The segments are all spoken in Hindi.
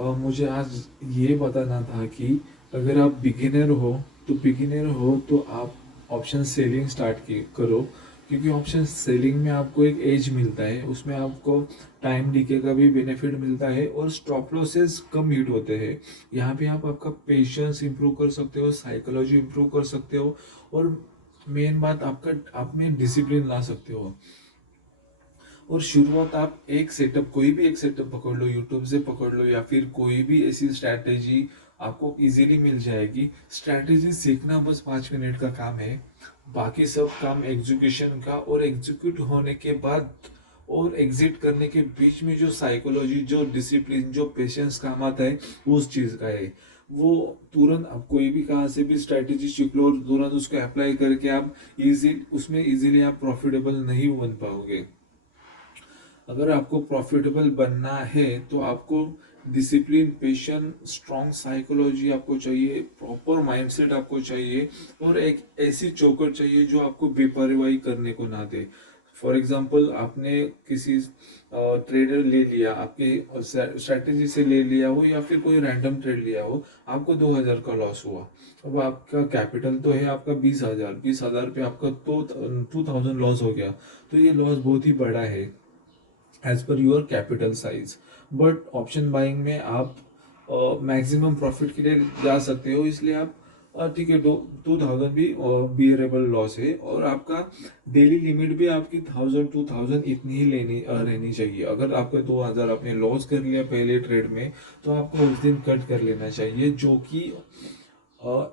मुझे आज ये बताना था कि अगर आप बिगिनर हो तो आप ऑप्शन सेलिंग करो, क्योंकि ऑप्शन सेलिंग में आपको एक एज मिलता है, उसमें आपको टाइम डीके का भी बेनिफिट मिलता है और स्टॉप लॉसेस कम हिट होते हैं। यहाँ पे आप आपका पेशेंस इंप्रूव कर सकते हो, साइकोलॉजी इंप्रूव कर सकते हो, और मेन बात आपका आप में डिसिप्लिन ला सकते हो। और शुरुआत आप एक सेटअप, कोई भी एक सेटअप पकड़ लो, यूट्यूब से पकड़ लो या फिर कोई भी ऐसी स्ट्रैटेजी आपको इजीली मिल जाएगी। स्ट्रैटेजी सीखना बस 5 मिनट का काम है, बाकी सब काम एग्जीक्यूशन का, और एग्जीक्यूट होने के बाद और एग्जिट करने के बीच में जो साइकोलॉजी, जो डिसिप्लिन, जो पेशेंस काम आता है, उस चीज का है। वो तुरंत आप कोई भी कहाँ से भी स्ट्रैटेजी सीख लो और तुरंत उसको अप्लाई करके आप इजी उसमें इजीली आप प्रॉफिटेबल नहीं बन पाओगे। अगर आपको प्रॉफिटेबल बनना है तो आपको डिसिप्लिन, पेशेंस, स्ट्रॉन्ग साइकोलॉजी आपको चाहिए, प्रॉपर माइंडसेट आपको चाहिए, और एक ऐसी चौकट चाहिए जो आपको बेपरवाही करने को ना दे। फॉर एग्जाम्पल, आपने किसी ट्रेडर ले लिया, आपके स्ट्रैटेजी से ले लिया हो या फिर कोई रैंडम ट्रेड लिया हो, आपको 2,000 का लॉस हुआ। अब आपका कैपिटल तो है आपका 20,000, 20,000 पे आपका तो 2,000 लॉस हो गया। तो ये लॉस बहुत ही बड़ा है as per your capital size. But option buying में आप मैक्सिमम प्रॉफिट के लिए जा सकते हो, इसलिए आप ठीक है, 2,000 भी बियरेबल लॉस है, और आपका डेली लिमिट भी आपकी 1,000 2,000 इतनी ही लेनी रहनी चाहिए। अगर आपका 2,000 आपने लॉस कर लिया पहले ट्रेड में, तो आपको उस दिन कट कर लेना चाहिए, जो कि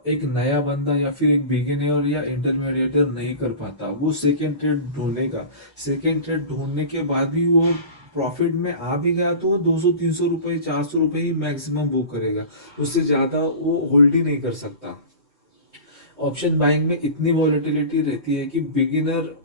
एक नया बंदा या फिर एक बिगिनर या इंटरमीडिएटर नहीं कर पाता। वो सेकेंड ट्रेड ढूंढेगा, सेकेंड ट्रेड ढूंढने के बाद भी वो प्रॉफिट में आ भी गया तो वो 200 300 रुपये 400 रुपये ही मैक्सिमम वो करेगा, उससे ज्यादा वो होल्ड ही नहीं कर सकता। ऑप्शन बाइंग में इतनी वॉलेटिलिटी रहती है कि बिगिनर,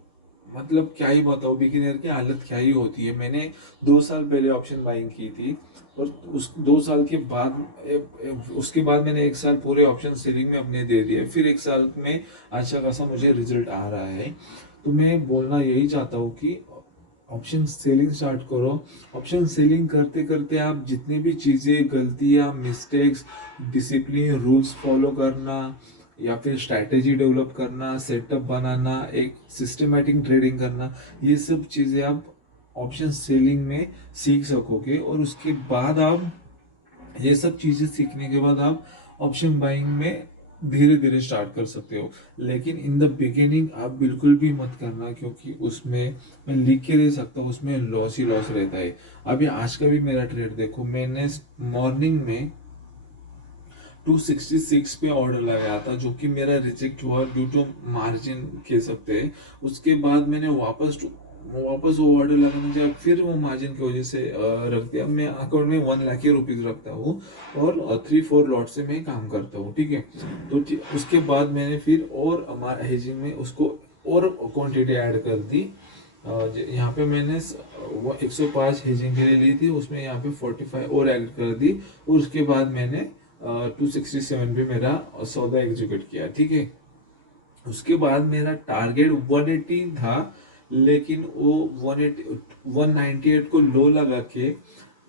मतलब क्या ही बताओ बिगिनर की हालत क्या ही होती है। मैंने 2 साल पहले ऑप्शन बाइंग की थी, और उस 2 साल के बाद उसके बाद मैंने 1 साल पूरे ऑप्शन सेलिंग में अपने दे दिए, फिर 1 साल में अच्छा खासा मुझे रिजल्ट आ रहा है। तो मैं बोलना यही चाहता हूँ कि ऑप्शन सेलिंग स्टार्ट करो। ऑप्शन सेलिंग करते करते आप जितनी भी चीज़ें, गलतियाँ, मिस्टेक्स, डिसिप्लिन, रूल्स फॉलो करना, या फिर स्ट्रैटेजी डेवलप करना, सेटअप बनाना, एक सिस्टमेटिक ट्रेडिंग करना, ये सब चीज़ें आप ऑप्शन सेलिंग में सीख सकोगे। और उसके बाद आप ये सब चीज़ें सीखने के बाद आप ऑप्शन बाइंग में धीरे धीरे स्टार्ट कर सकते हो। लेकिन इन द बिगिनिंग आप बिल्कुल भी मत करना, क्योंकि उसमें मैं लिख के दे सकता हूँ, उसमें लॉस ही लॉस रहता है। अभी आज का भी मेरा ट्रेड देखो, मैंने मॉर्निंग में 266 पे ऑर्डर लगाया था, जो कि मेरा रिजेक्ट हुआ ड्यू टू मार्जिन कह सकते हैं। उसके बाद मैंने वापस वो ऑर्डर लगाने जाए, फिर वो मार्जिन की वजह से रख दिया। मैं अकाउंट में 1 लाख रुपीज रखता हूँ, और 3 4 लॉट से मैं काम करता हूँ, ठीक है। तो उसके बाद मैंने फिर और हमारा हेजिंग में उसको और क्वांटिटी ऐड कर दी। यहाँ पे मैंने वो 105 हेजिंग के लिए ली थी, उसमें यहाँ पे 45 और ऐड कर दी, और उसके बाद मैंने 267 पे मेरा सौदा एग्जीक्यूट किया, ठीक है। उसके बाद मेरा टारगेट 180 था, लेकिन वो 180 198 को लो लगा के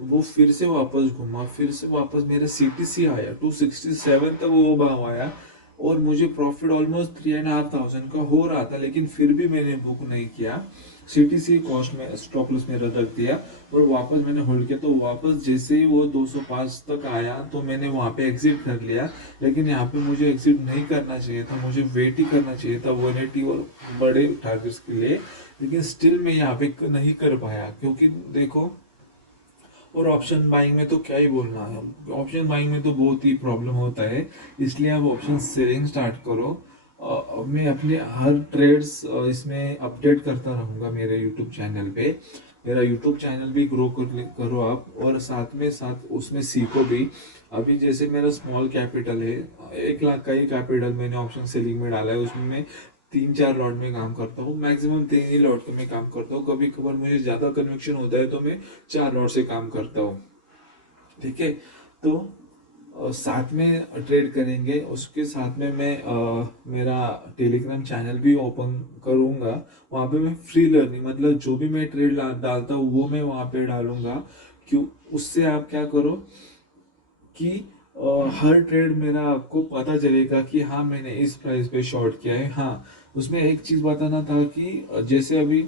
वो फिर से वापस घुमा, फिर से वापस मेरा सीटीसी आया 267 तक वो भाव आया, और मुझे प्रॉफिट ऑलमोस्ट 3,500 का हो रहा था, लेकिन फिर भी मैंने बुक नहीं किया। सीटीसी कॉस्ट में स्टॉप लॉस मेरा रख दिया, और वापस मैंने होल्ड किया। तो वापस जैसे ही वो 205 तक आया तो मैंने वहां पे एग्जिट कर लिया। लेकिन यहाँ पे मुझे एग्जिट नहीं करना चाहिए था, मुझे वेट ही करना चाहिए था 180 और बड़े टारगेट्स के लिए। लेकिन स्टिल मैं यहाँ पे नहीं कर पाया, क्योंकि देखो, और ऑप्शन बाइंग में तो क्या ही बोलना है, ऑप्शन बाइंग में तो बहुत ही प्रॉब्लम होता है। इसलिए आप ऑप्शन सेलिंग स्टार्ट करो। मैं अपने हर ट्रेड्स इसमें अपडेट करता रहूँगा मेरे यूट्यूब चैनल पे। मेरा यूट्यूब चैनल भी ग्रो करो आप, और साथ में साथ उसमें सीखो भी। अभी जैसे मेरा स्मॉल कैपिटल है, 1 लाख का ही कैपिटल मैंने ऑप्शन सेलिंग में डाला है, उसमें मैं 3 4 लॉट में काम करता हूँ, मैक्सिमम 3 ही लॉट में काम करता हूँ। कभी कभार मुझे ज्यादा कन्विक्शन होता है तो मैं 4 लॉट से काम करता हूँ, ठीक है। तो साथ में ट्रेड करेंगे, उसके साथ में मैं मेरा टेलीग्राम चैनल भी ओपन करूंगा। वहाँ पे मैं फ्री लर्निंग, मतलब जो भी मैं ट्रेड डालता हूँ वो मैं वहाँ पे डालूंगा। क्यों? उससे आप क्या करो, कि हर ट्रेड मेरा आपको पता चलेगा कि हाँ मैंने इस प्राइस पे शॉर्ट किया है। हाँ, उसमें एक चीज बताना था कि जैसे अभी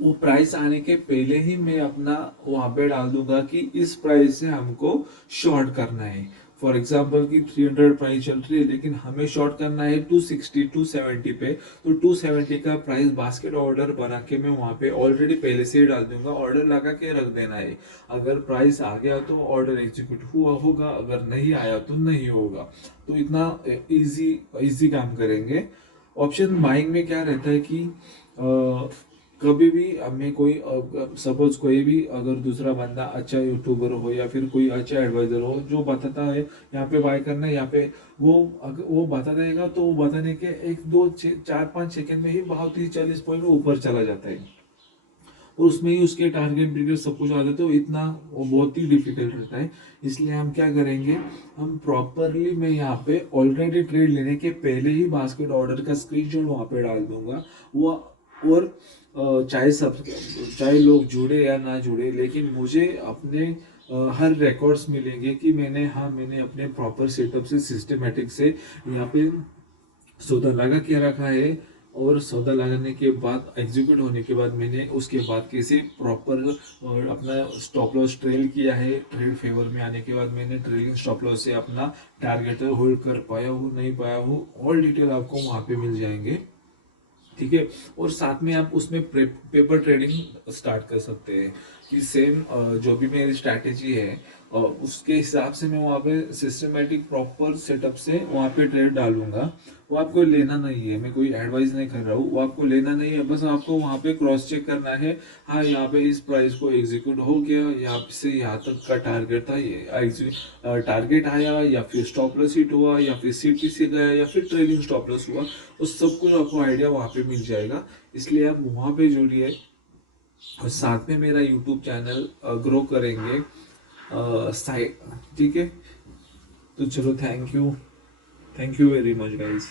वो प्राइस आने के पहले ही मैं अपना वहां पे डाल दूंगा कि इस प्राइस से हमको शॉर्ट करना है। फॉर एग्जाम्पल कि 300 प्राइस चल रही है लेकिन हमें शॉर्ट करना है 260 270 पे, तो 270 का प्राइस बास्केट ऑर्डर बना के मैं वहां पे ऑलरेडी पहले से ही डाल दूंगा, ऑर्डर लगा के रख देना है। अगर प्राइस आ गया तो ऑर्डर एग्जीक्यूट हुआ होगा, अगर नहीं आया तो नहीं होगा। तो इतना इजी इजी काम करेंगे। ऑप्शन बाइंग में क्या रहता है कि कभी भी हमें कोई सपोज कोई भी अगर दूसरा बंदा अच्छा यूट्यूबर हो या फिर कोई अच्छा एडवाइजर हो जो बताता है यहाँ पे बाय करना है, यहाँ पे वो अगर वो बता देगा तो वो बताने के एक दो चार पाँच सेकंड में ही बहुत ही 40 पॉइंट ऊपर चला जाता है और उसमें ही उसके टारगेट पीरियड सब कुछ आ जाता है। तो इतना वो बहुत ही डिफिकल्ट रहता है। इसलिए हम क्या करेंगे, हम प्रॉपरली मैं यहाँ पे ऑलरेडी ट्रेड लेने के पहले ही बास्केट ऑर्डर का स्क्रीनशॉट वहाँ पे डाल दूंगा। वो और चाहे लोग जुड़े या ना जुड़े, लेकिन मुझे अपने हर रिकॉर्ड्स मिलेंगे कि मैंने अपने प्रॉपर सेटअप से सिस्टमेटिक से यहाँ पे सौदा लगा के रखा है। और सौदा लगाने के बाद एग्जीक्यूट होने के बाद मैंने उसके बाद कैसे प्रॉपर और अपना स्टॉप लॉस ट्रेल किया है, ट्रेड फेवर में आने के बाद मैंने ट्रेलिंग स्टॉप लॉस से अपना टारगेट होल्ड कर पाया हूँ नहीं पाया हूँ, ऑल डिटेल आपको वहाँ पे मिल जाएंगे। ठीक है। और साथ में आप उसमें पेपर ट्रेडिंग स्टार्ट कर सकते हैं कि सेम जो भी मेरी स्ट्रैटेजी है उसके हिसाब से मैं वहाँ पे सिस्टमेटिक प्रॉपर सेटअप से वहाँ पे ट्रेड डालूंगा। वो आपको लेना नहीं है, मैं कोई एडवाइस नहीं कर रहा हूँ, वो आपको लेना नहीं है, बस आपको वहाँ पे क्रॉस चेक करना है। हाँ, यहाँ पे इस प्राइस को एग्जीक्यूट हो गया, यहाँ से यहाँ तक का टारगेट था, ये टारगेट आया या फिर स्टॉप लॉस हिट हुआ या फिर सीटीसी गया या फिर ट्रेलिंग स्टॉप लॉस हुआ, उस सब कुछ आपको आइडिया वहाँ पे मिल जाएगा। इसलिए आप वहाँ पे जुड़िए और साथ में मेरा यूट्यूब चैनल ग्रो करेंगे साइड। ठीक है। तो चलो, thank you very much guys.